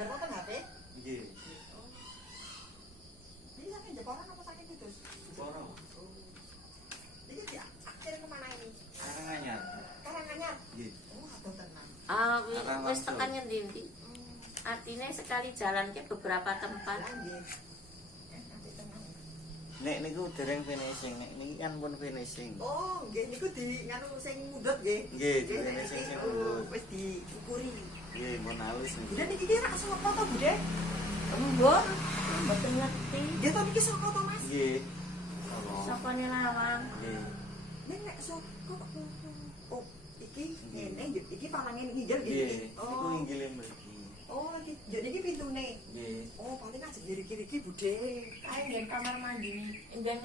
Baru kan HP? Nggih. Ini sampai Jeporan apa sakit putus? Jepara. Ini dia akhir kemana ini? Karanganyar. Karanganyar? Nggih. Oh, aduh tenang. Wis tekan ngendi? Artinya sekali jalan ke beberapa tempat. Lanjut. Nanti tenang. Nek niku dereng finishing, nek niki kan pun finishing. Oh, nggih niku di nganu sing mundut nggih. Nggih, di finishing sing mundut. Wis diukuri. Nggih, mun halus niku. Udah niki kira saka to, Bude? Mbok, mboten ngerti. Nggih to niki saka to, Mas? Nggih. Sopane lawang. Nggih. Nek saka oh, iki ngene iki pamange nginggil Nggih, iki. niku inggile mriki. Oh, iki pintune. Nggih. Oh, paling aja kiri-kiri iki, Bude. Kae nggih kamar mandi. Enggak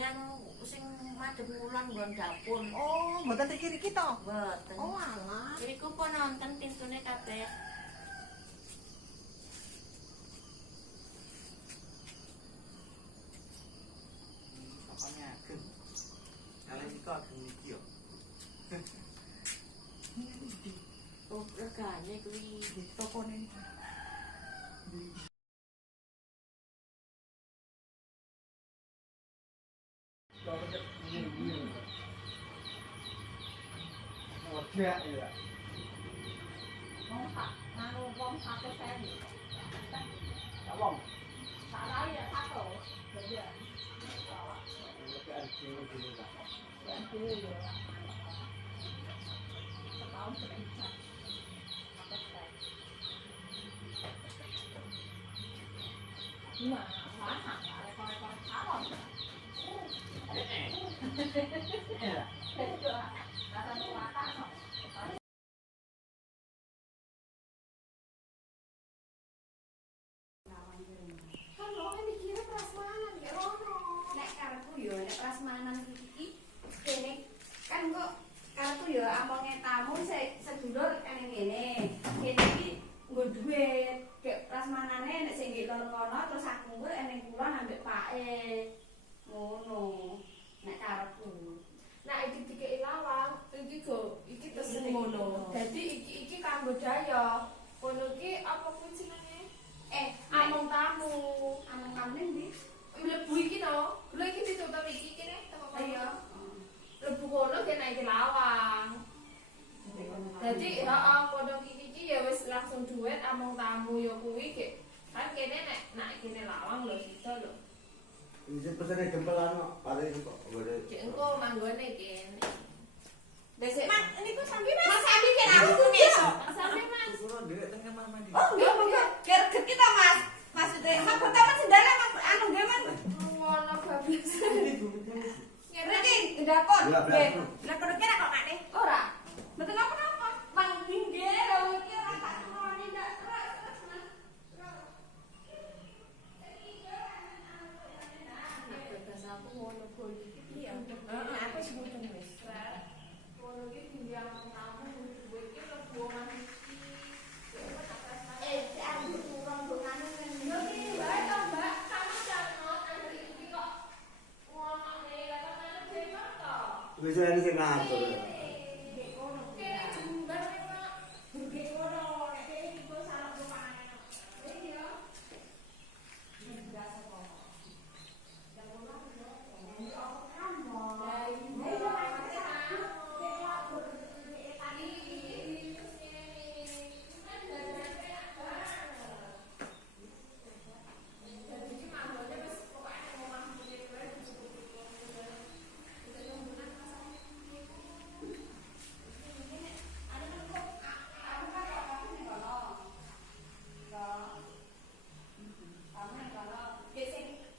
sing madhep ngulon nggon dapur. Oh, mboten kiri to? Mboten. Oh, alah. Iku pun nonton pintune kabeh. Apanya ageng? Kalian niku ageng iki yo. Oh, regane kuwi. Di tokone niki. Nek karepku yo nek prasmanan iki kene kan kok karepku yo amonge tamu sedulur kan ngene. Kene iki nggo dhuwit, kek prasmanane nek sing nggih lor kono terus aku nggo eneng kula ambek pake. Ngono. Nek karepku. Nah, iki dikeki lawang, iki pesen ngono. Dadi iki kanggo daya. Kono iki apa kuwi jenenge? Among tamu. Among tamu ndi? Mlebu iki to. Lho iki ditutup iki kene teko kono. Iya. Mlebu kono kene iki lawang. Dadi heeh kono iki ya wis langsung duet among tamu ya kuwi ki. Kan kene nek kene lawang lho sida lho. Ini pesane gempelan kok, paling kok boleh. Ki engko manggone kene. Desek Mas, niku sampe Mas. Mas Andi kene Aku aku besok. Sampai Mas. Kulo dhewe teng kamar mandi. Oh, nggih, monggo. Gerget kita, Mas. Maksudnya, mak pertama sendalnya anu nggih, Mas. Ngono bablas. Ngerti, dapur. Iya, Nggih. bener. Lah kono kira kok ngene? Ora. Mboten napa-napa. Mang nggih, lho iki ora tak turuni ndak. Bablas aku ngono bol iki. Iya. Heeh, aku sebutin wis. Kono iki diundang tamu duwe iki lebu omah iki. Si aku turun dongane ngene. Yo iki wae to, Mbak. Kamu jangan angger iki kok ngomongne kata mana dhewe to. Wis ana sing ngatur. Nggih kono. Kene jembar kok. Nggih kono, nek kene iku salah rumahane. Iya. Nggak apa. Yang ora yo. Ini apa kamu? Lah iki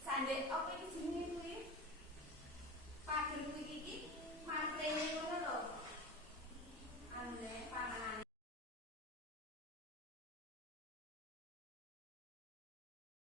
Sandek oke